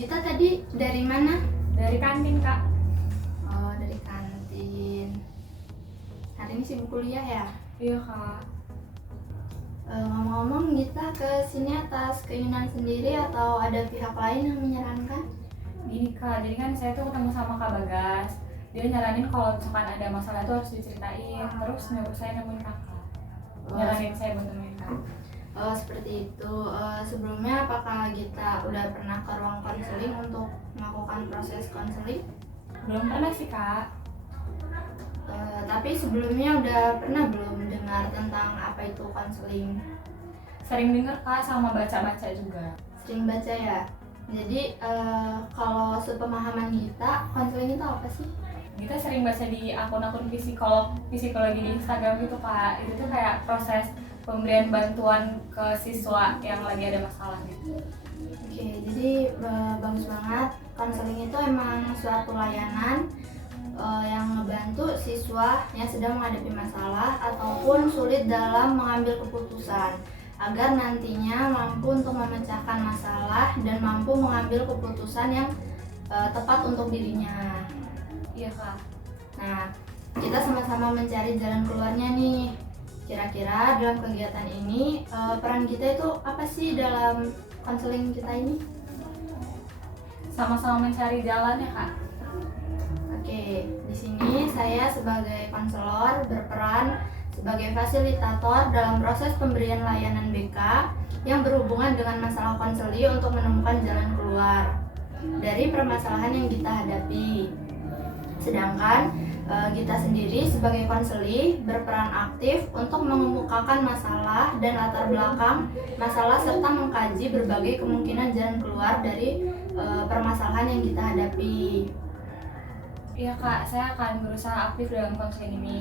Kita tadi dari mana? Dari kantin, Kak. Oh, dari kantin. Hari ini sibuk kuliah ya? Iya, Kak. Ngomong-ngomong, kita ke sini atas keinginan sendiri atau ada pihak lain yang menyarankan? Gini, Kak, jadi kan saya tuh ketemu sama Kak Bagas. Dia nyaranin kalau misalkan ada masalah tuh harus diceritain, terus nyuruh saya nemuin Kakak. Nyaranin saya buat nemuin Kakak. Oh, seperti itu. Sebelumnya apakah kita udah pernah ke ruang konseling untuk melakukan proses konseling? Belum pernah sih, Kak. Tapi sebelumnya udah pernah belum dengar tentang apa itu konseling? Sering denger, Kak, sama baca-baca juga. Sering baca ya? Jadi kalau sepemahaman kita, konseling itu apa sih? Kita sering baca di akun-akun psikologi di Instagram gitu, Kak. Itu tuh kayak proses pemberian bantuan ke siswa yang lagi ada masalah gitu. Oke, jadi bagus banget. Konseling itu emang suatu layanan yang membantu siswa yang sedang menghadapi masalah ataupun sulit dalam mengambil keputusan agar nantinya mampu untuk memecahkan masalah dan mampu mengambil keputusan yang tepat untuk dirinya. Iya, Kak. Nah, kita sama-sama mencari jalan keluarnya nih. Kira-kira dalam kegiatan ini peran kita itu apa sih dalam konseling kita ini? Sama-sama mencari jalan ya, Kak. Oke, di sini saya sebagai konselor berperan sebagai fasilitator dalam proses pemberian layanan BK yang berhubungan dengan masalah konseli untuk menemukan jalan keluar dari permasalahan yang kita hadapi. Sedangkan kita sendiri sebagai konseli berperan aktif untuk mengemukakan masalah dan latar belakang masalah serta mengkaji berbagai kemungkinan jalan keluar dari permasalahan yang kita hadapi. Iya, Kak, saya akan berusaha aktif dalam konseling ini.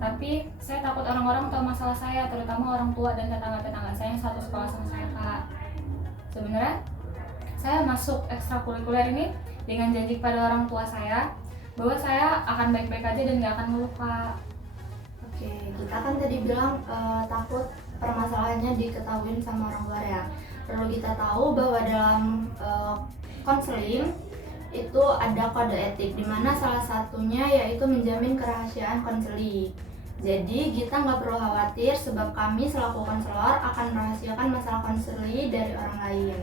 Tapi saya takut orang-orang tahu masalah saya, terutama orang tua dan tetangga-tetangga saya yang satu sekolah sama saya, Kak. Sebenarnya saya masuk ekstrakurikuler ini dengan janji kepada orang tua saya bahwa saya akan baik-baik aja dan gak akan ngeluh, Kak. Oke, kita kan tadi bilang takut permasalahannya diketahui sama orang luar ya. Perlu kita tahu bahwa dalam konseling itu ada kode etik, di mana salah satunya yaitu menjamin kerahasiaan konseli. Jadi kita nggak perlu khawatir sebab kami selaku konselor akan merahasiakan masalah konseli dari orang lain.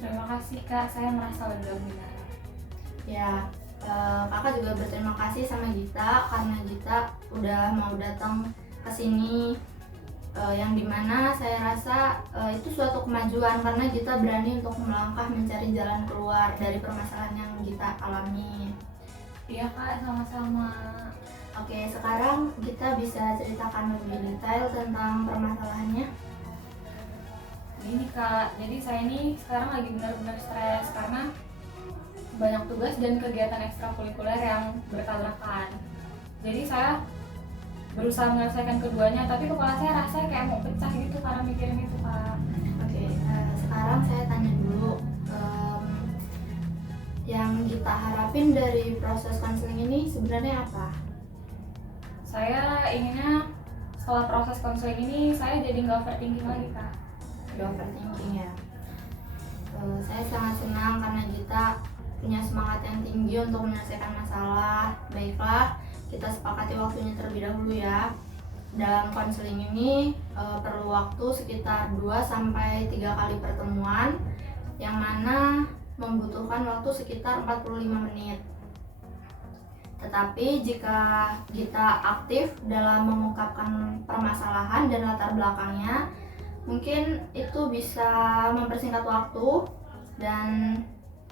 Terima kasih, Kak, saya merasa lega benar. Ya, kakak juga berterima kasih sama Gita karena Gita udah mau datang ke sini, yang dimana saya rasa itu suatu kemajuan karena Gita berani untuk melangkah mencari jalan keluar dari permasalahan yang Gita alami. Iya, Kak, sama-sama. Oke, sekarang Gita bisa ceritakan lebih detail tentang permasalahannya. Ini, Kak, jadi saya ini sekarang lagi benar-benar stres karena banyak tugas dan kegiatan ekstrakurikuler yang bertabrakan. Jadi saya berusaha menyelesaikan keduanya, tapi kepala saya rasanya kayak mau pecah gitu karena mikirin itu, Kak. Oke, sekarang saya tanya dulu, yang kita harapin dari proses konseling ini sebenarnya apa? Saya inginnya setelah proses konseling ini saya jadi nggak overthinking lagi, Kak. Udah overthinking ya. Saya sangat senang karena Gita punya semangat yang tinggi untuk menyelesaikan masalah. Baiklah, kita sepakati waktunya terlebih dahulu ya. Dalam konseling ini perlu waktu sekitar 2-3 kali pertemuan, yang mana membutuhkan waktu sekitar 45 menit. Tetapi jika kita aktif dalam mengungkapkan permasalahan dan latar belakangnya, mungkin itu bisa mempersingkat waktu dan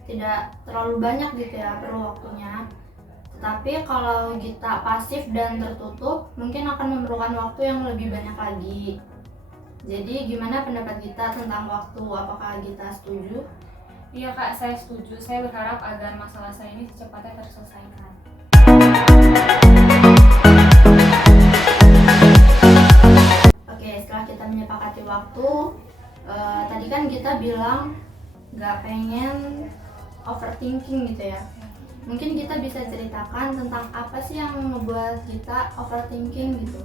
tidak terlalu banyak gitu ya perlu waktunya. Tetapi kalau kita pasif dan tertutup, mungkin akan memerlukan waktu yang lebih banyak lagi. Jadi gimana pendapat kita tentang waktu? Apakah kita setuju? Iya, Kak, saya setuju. Saya berharap agar masalah saya ini secepatnya terselesaikan. Oke, setelah kita menyepakati waktu, tadi kan kita bilang nggak pengen overthinking gitu ya. Mungkin kita bisa ceritakan tentang apa sih yang membuat kita overthinking gitu.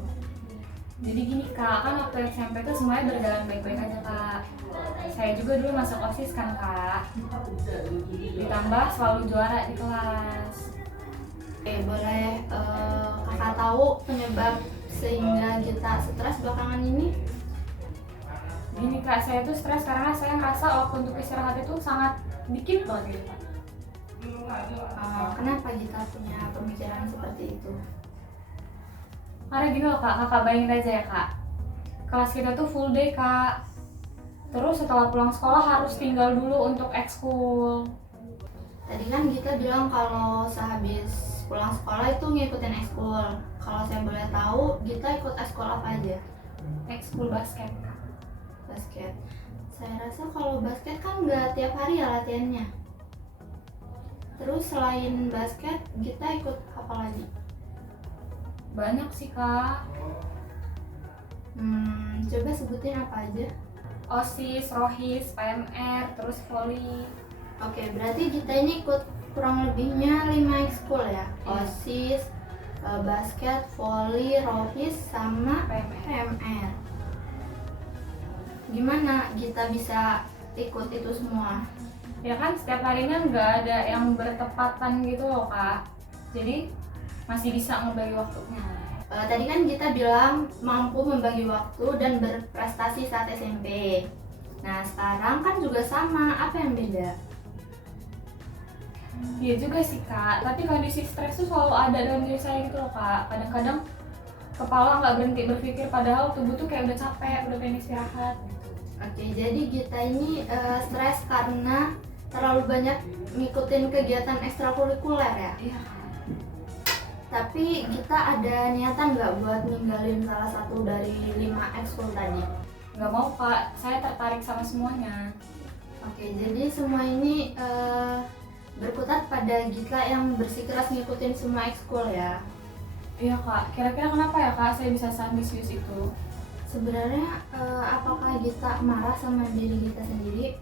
Jadi gini, Kak, kan waktu SMP tuh semuanya berjalan baik-baik aja, Kak. Saya juga dulu masuk OSIS kan, Kak. ditambah selalu juara di kelas. Oke, boleh kakak tahu penyebab sehingga kita stres belakangan ini? Gini kak, saya tuh stres karena saya ngerasa waktu untuk istirahat itu sangat dikit banget gitu kak. Kenapa kita punya pemikiran seperti itu? Karena gini loh kak, kakak bayangin aja ya kak, kelas kita tuh full day kak. Terus setelah pulang sekolah harus tinggal dulu untuk ekskul. Tadi kan kita bilang kalau sehabis pulang sekolah itu ngikutin ekskul. Kalau saya boleh tahu, kita ikut ekskul apa aja? Ekskul basket kak. Basket. Saya rasa kalau basket kan nggak tiap hari ya latihannya. Terus selain basket, kita ikut apa lagi? Banyak sih kak. Coba sebutin apa aja. OSIS, ROHIS, PMR, terus volley. Oke, berarti kita ini ikut kurang lebihnya 5 ekskul ya. OSIS, basket, volley, ROHIS, sama PMR. Gimana kita bisa ikut itu semua? Ya kan setiap harinya nggak ada yang bertepatan gitu loh kak. Jadi masih bisa ngebagi waktunya. Tadi kan kita bilang mampu membagi waktu dan berprestasi saat SMP. Nah, sekarang kan juga sama, apa yang beda? Iya juga sih kak, tapi kondisi stres tuh selalu ada dalam diri saya gitu loh kak. Kadang-kadang kepala nggak berhenti berpikir padahal tubuh tuh kayak udah capek, udah pengen istirahat gitu. Oke, jadi kita ini stres karena terlalu banyak ngikutin kegiatan ekstrakurikuler ya? Iya. Tapi kita ada niatan nggak buat ninggalin salah satu dari 5 ekskul tadi? Nggak mau kak, saya tertarik sama semuanya. Oke, jadi semua ini berkutat pada Gita yang bersikeras ngikutin semua ekskul ya? Iya kak, kira-kira kenapa ya kak saya bisa ambisius itu? Sebenarnya apakah Gita marah sama diri Gita sendiri?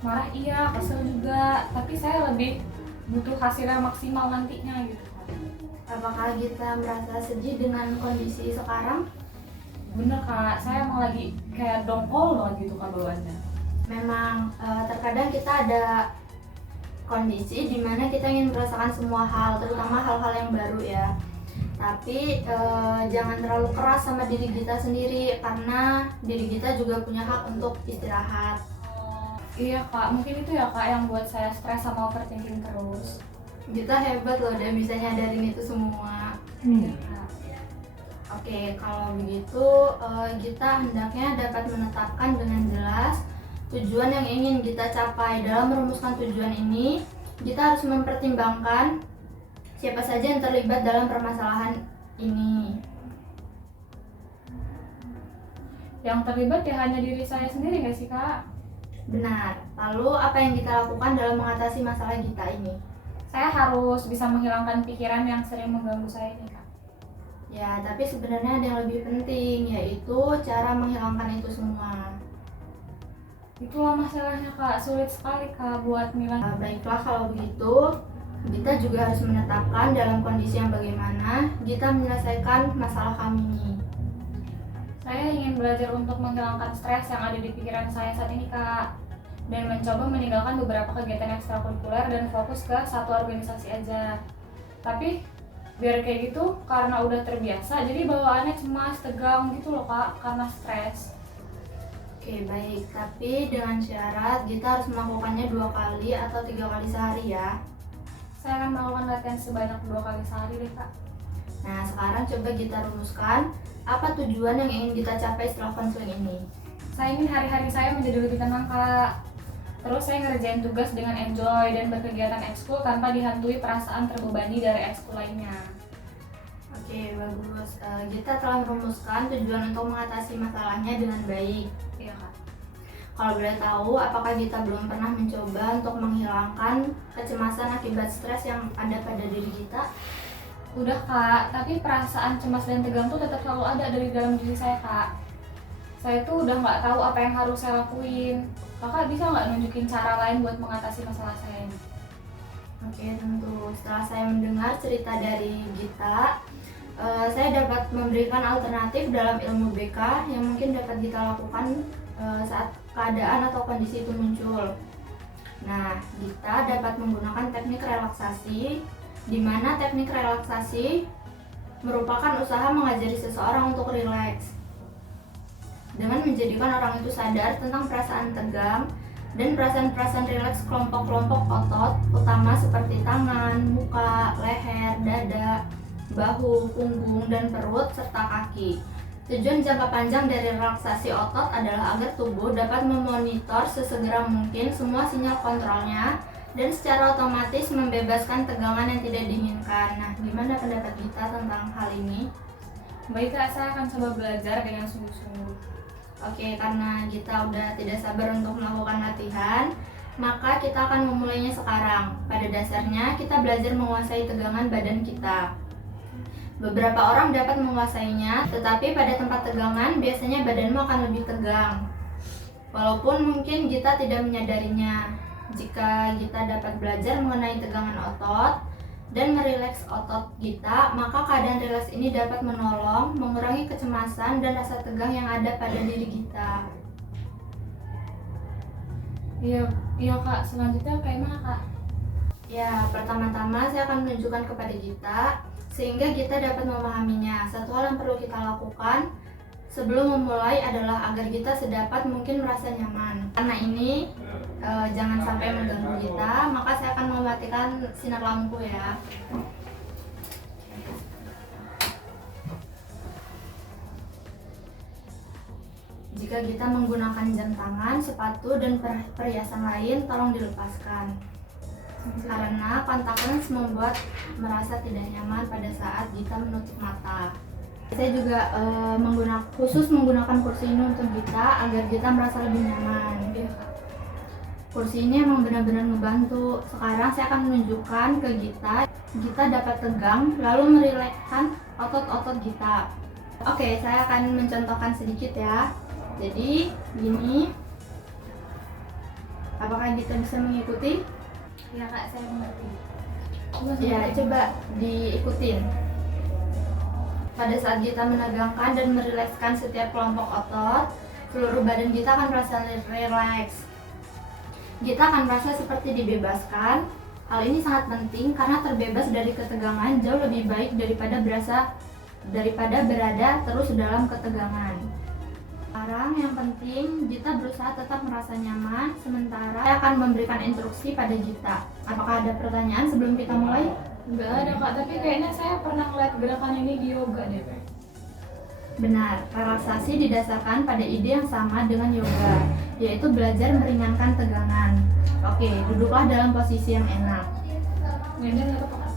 Marah iya, kesel juga, tapi saya lebih butuh hasilnya maksimal nantinya gitu. Apakah Gita merasa sedih dengan kondisi sekarang? Bener kak, saya emang lagi kayak dongkol banget gitu kak bawaannya. Memang terkadang kita ada kondisi di mana kita ingin merasakan semua hal, terutama hal-hal yang baru ya. Tapi jangan terlalu keras sama diri kita sendiri, karena diri kita juga punya hak untuk istirahat. Iya kak, mungkin itu ya kak yang buat saya stres sama overthinking terus. Kita hebat loh dan bisa nyadarin itu semua. Kak. Oke, kalau begitu kita hendaknya dapat menetapkan dengan jelas tujuan yang ingin kita capai. Dalam merumuskan tujuan ini, kita harus mempertimbangkan siapa saja yang terlibat dalam permasalahan ini. Yang terlibat ya hanya diri saya sendiri nggak sih kak? Benar. Lalu apa yang kita lakukan dalam mengatasi masalah kita ini? Saya harus bisa menghilangkan pikiran yang sering mengganggu saya ini kak. Ya, tapi sebenarnya ada yang lebih penting, yaitu cara menghilangkan itu semua. Itulah masalahnya kak, sulit sekali kak buat menghilangkan. Baiklah kalau begitu, kita juga harus menetapkan dalam kondisi yang bagaimana kita menyelesaikan masalah kami ini. Saya ingin belajar untuk menghilangkan stres yang ada di pikiran saya saat ini kak, dan mencoba meninggalkan beberapa kegiatan ekstrakurikuler dan fokus ke satu organisasi aja. Tapi biar kayak gitu karena udah terbiasa, jadi bawaannya cemas, tegang gitu loh kak, karena stres. Oke, baik. Tapi dengan syarat kita harus melakukannya 2 kali atau 3 kali sehari ya. Saya akan melakukan latihan sebanyak 2 kali sehari deh kak. Nah, sekarang coba kita rumuskan apa tujuan yang ingin kita capai setelah konseling ini. Saya ingin hari-hari saya menjadi lebih tenang kak. Terus saya ngerjain tugas dengan enjoy dan berkegiatan ekskul tanpa dihantui perasaan terbebani dari ekskul lainnya. Oke, bagus. Kita telah merumuskan tujuan untuk mengatasi masalahnya dengan baik. Iya kak. Kalau boleh tahu, apakah kita belum pernah mencoba untuk menghilangkan kecemasan akibat stres yang ada pada diri kita? Udah kak, tapi perasaan cemas dan tegang tuh tetap selalu ada dari dalam diri saya kak. Saya tuh udah nggak tahu apa yang harus saya lakuin. Kakak bisa nggak nunjukin cara lain buat mengatasi masalah saya ini? Oke, tentu. Setelah saya mendengar cerita dari Gita, saya dapat memberikan alternatif dalam ilmu BK yang mungkin dapat kita lakukan saat keadaan atau kondisi itu muncul. Nah, kita dapat menggunakan teknik relaksasi, di mana teknik relaksasi merupakan usaha mengajari seseorang untuk rileks dengan menjadikan orang itu sadar tentang perasaan tegang dan perasaan-perasaan rileks kelompok-kelompok otot utama seperti tangan, muka, leher, dada, bahu, punggung, dan perut, serta kaki. Tujuan jangka panjang dari relaksasi otot adalah agar tubuh dapat memonitor sesegera mungkin semua sinyal kontrolnya dan secara otomatis membebaskan tegangan yang tidak diinginkan. Nah, gimana pendapat kita tentang hal ini? Baik Kak, saya akan coba belajar dengan sungguh-sungguh. Oke, karena kita udah tidak sabar untuk melakukan latihan, maka kita akan memulainya sekarang. Pada dasarnya, kita belajar menguasai tegangan badan kita. Beberapa orang dapat menguasainya, tetapi pada tempat tegangan biasanya badanmu akan lebih tegang. Walaupun mungkin kita tidak menyadarinya. Jika kita dapat belajar mengenai tegangan otot dan merileks otot kita, maka keadaan rileks ini dapat menolong mengurangi kecemasan dan rasa tegang yang ada pada diri kita. Iya Kak, selanjutnya kayak mana Kak? Ya, pertama-tama saya akan menunjukkan kepada kita sehingga kita dapat memahaminya. Satu hal yang perlu kita lakukan sebelum memulai adalah agar kita sedapat mungkin merasa nyaman. Karena ini jangan sampai mengganggu kita, maka saya akan mematikan sinar lampu ya. Jika kita menggunakan jam tangan, sepatu, dan perhiasan lain, tolong dilepaskan. Karena kontak lens membuat merasa tidak nyaman pada saat kita menutup mata. Saya juga khusus menggunakan kursi ini untuk kita agar kita merasa lebih nyaman. Kursi ini emang benar-benar membantu. Sekarang saya akan menunjukkan ke kita dapat tegang lalu merilekskan otot-otot kita. Oke, saya akan mencontohkan sedikit ya. Jadi gini, apakah kita bisa mengikuti? Iya Kak, saya mengerti. Ya, coba diikutin. Pada saat kita menegangkan dan merilekskan setiap kelompok otot, seluruh badan kita akan merasa rileks. Kita akan merasa seperti dibebaskan. Hal ini sangat penting karena terbebas dari ketegangan jauh lebih baik daripada berada terus dalam ketegangan. Sekarang yang penting kita berusaha tetap merasa nyaman, sementara saya akan memberikan instruksi pada Gita. Apakah ada pertanyaan sebelum kita mulai? Enggak ada Kak, tapi kayaknya saya pernah ngeliat gerakan ini di yoga deh. Benar, relaksasi didasarkan pada ide yang sama dengan yoga, yaitu belajar meringankan tegangan. Oke, duduklah dalam posisi yang enak. Nyanyi atau Kak?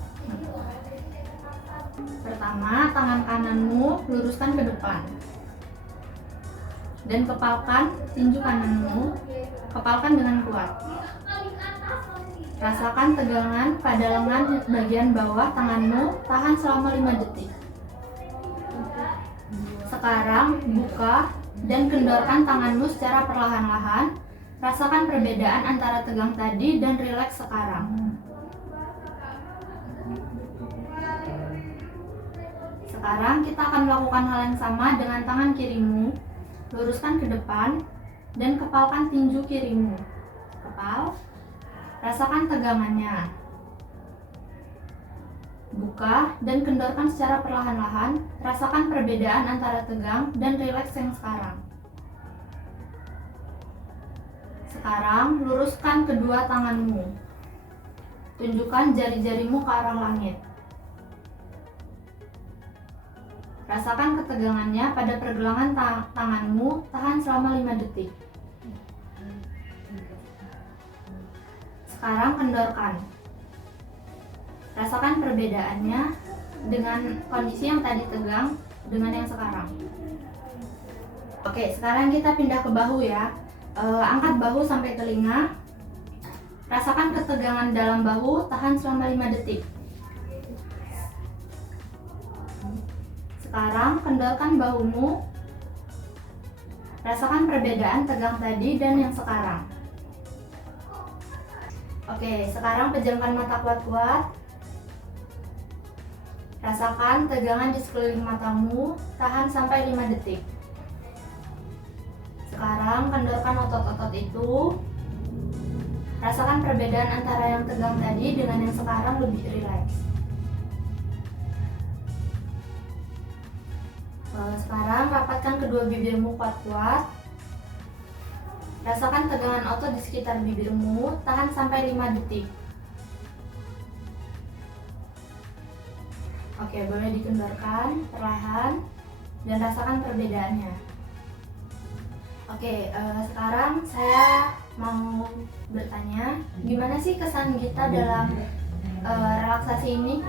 Pertama, tangan kananmu luruskan ke depan. Dan kepalkan tinju kananmu, kepalkan dengan kuat. Rasakan tegangan pada lengan bagian bawah tanganmu, tahan selama 5 detik. Sekarang buka dan kendorkan tanganmu secara perlahan-lahan. Rasakan perbedaan antara tegang tadi dan rileks sekarang. Sekarang kita akan melakukan hal yang sama dengan tangan kirimu. Luruskan ke depan dan kepalkan tinju kirimu. Kepal, rasakan tegangannya. Buka dan kendorkan secara perlahan-lahan. Rasakan perbedaan antara tegang dan rileks yang sekarang. Sekarang luruskan kedua tanganmu. Tunjukkan jari-jarimu ke arah langit. Rasakan ketegangannya pada pergelangan tanganmu, tahan selama 5 detik. Sekarang kendorkan. Rasakan perbedaannya dengan kondisi yang tadi tegang dengan yang sekarang. Oke, sekarang kita pindah ke bahu ya. Angkat bahu sampai telinga. Rasakan ketegangan dalam bahu, tahan selama 5 detik. Sekarang kendorkan bahumu. Rasakan perbedaan tegang tadi dan yang sekarang. Oke, sekarang pejamkan mata kuat-kuat. Rasakan tegangan di sekeliling matamu, tahan sampai 5 detik. Sekarang kendorkan otot-otot itu. Rasakan perbedaan antara yang tegang tadi dengan yang sekarang lebih rileks. Sekarang rapatkan kedua bibirmu kuat-kuat. Rasakan tegangan otot di sekitar bibirmu, tahan sampai 5 detik. Oke, boleh dikendorkan perlahan dan rasakan perbedaannya. Oke, sekarang saya mau bertanya, gimana sih kesan Gita dalam relaksasi ini?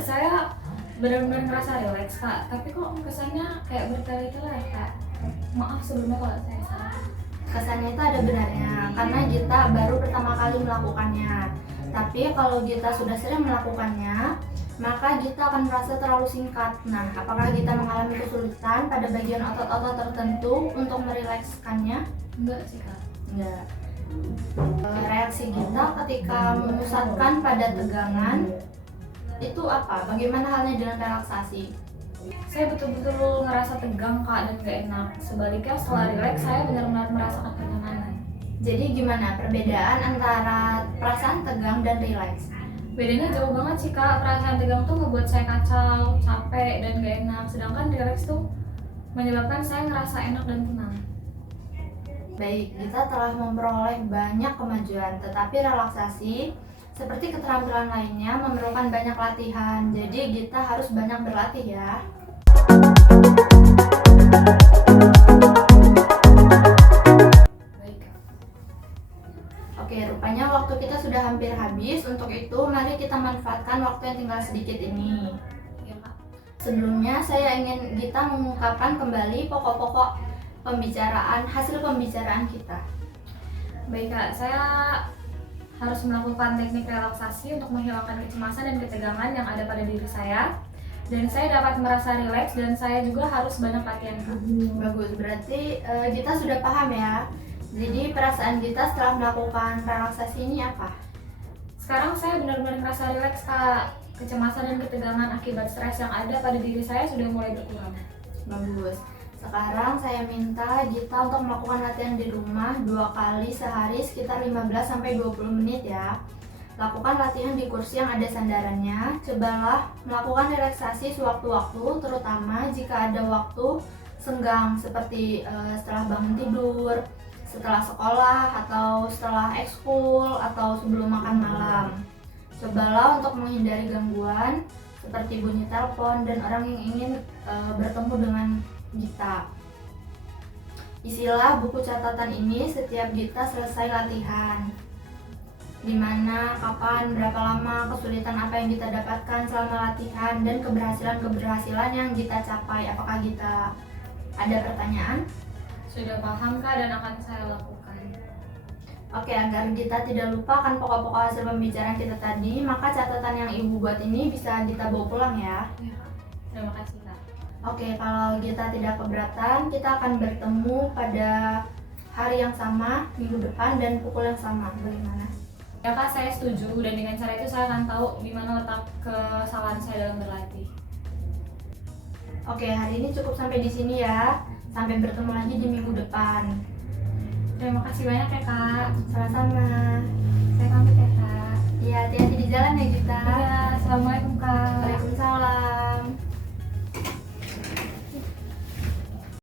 Saya benar-benar ngerasa rileks kak, tapi kok kesannya kayak bertele-tele kak. Maaf sebelumnya kalau saya salah. Kesannya itu ada benarnya, karena Gita baru pertama kali melakukannya. Tapi kalau Gita sudah sering melakukannya, maka Gita akan merasa terlalu singkat. Nah, apakah Gita mengalami kesulitan pada bagian otot-otot tertentu untuk merilekskannya? Enggak sih kak. Enggak. Reaksi Gita ketika memusatkan pada tegangan itu apa? Bagaimana halnya dengan relaksasi? Saya betul-betul ngerasa tegang kak dan gak enak. Sebaliknya setelah rileks saya benar-benar merasakan kenyamanan. Jadi gimana perbedaan antara perasaan tegang dan rileks? Bedanya jauh banget sih kak. Perasaan tegang tuh ngebuat saya kacau, capek dan gak enak. Sedangkan rileks tuh menyebabkan saya ngerasa enak dan tenang. Baik, kita telah memperoleh banyak kemajuan, tetapi relaksasi seperti keterampilan lainnya memerlukan banyak latihan. Jadi kita harus banyak berlatih ya. Baik kak. Oke, rupanya waktu kita sudah hampir habis. Untuk itu, mari kita manfaatkan waktu yang tinggal sedikit ini. Iya kak. Sebelumnya, saya ingin kita mengungkapkan kembali pokok-pokok hasil pembicaraan kita. Baik kak, saya harus melakukan teknik relaksasi untuk menghilangkan kecemasan dan ketegangan yang ada pada diri saya. Dan saya dapat merasa rileks dan saya juga harus banyak latihan kak. Bagus, berarti kita sudah paham ya. Jadi perasaan kita setelah melakukan relaksasi ini apa? Sekarang saya benar-benar merasa rileks kak. Kecemasan dan ketegangan akibat stres yang ada pada diri saya sudah mulai berkurang. Bagus. Sekarang saya minta Gita untuk melakukan latihan di rumah 2 kali sehari sekitar 15-20 menit ya. Lakukan latihan di kursi yang ada sandarannya. Cobalah melakukan relaksasi sewaktu-waktu, terutama jika ada waktu senggang seperti setelah bangun tidur, setelah sekolah, atau setelah ekskul, atau sebelum makan malam. Cobalah untuk menghindari gangguan seperti bunyi telepon dan orang yang ingin bertemu dengan Gita. Isilah buku catatan ini setiap Gita selesai latihan. Dimana, kapan, berapa lama, kesulitan apa yang Gita dapatkan selama latihan, dan keberhasilan-keberhasilan yang Gita capai. Apakah Gita ada pertanyaan? Sudah paham kak dan akan saya lakukan. Oke, agar Gita tidak lupa akan pokok-pokok hasil pembicaraan kita tadi, maka catatan yang Ibu buat ini bisa Gita bawa pulang ya. Iya kak. Terima kasih kak. Oke, kalau Gita tidak keberatan, kita akan bertemu pada hari yang sama, minggu depan, dan pukul yang sama. Bagaimana? Ya kak, saya setuju dan dengan cara itu saya akan tahu di mana letak kesalahan saya dalam berlatih. Oke, hari ini cukup sampai di sini ya. Sampai bertemu lagi di minggu depan. Terima kasih banyak ya kak. Sama-sama. Saya pamit ya kak. Iya, hati-hati di jalan ya Gita. Iya, assalamualaikum kak.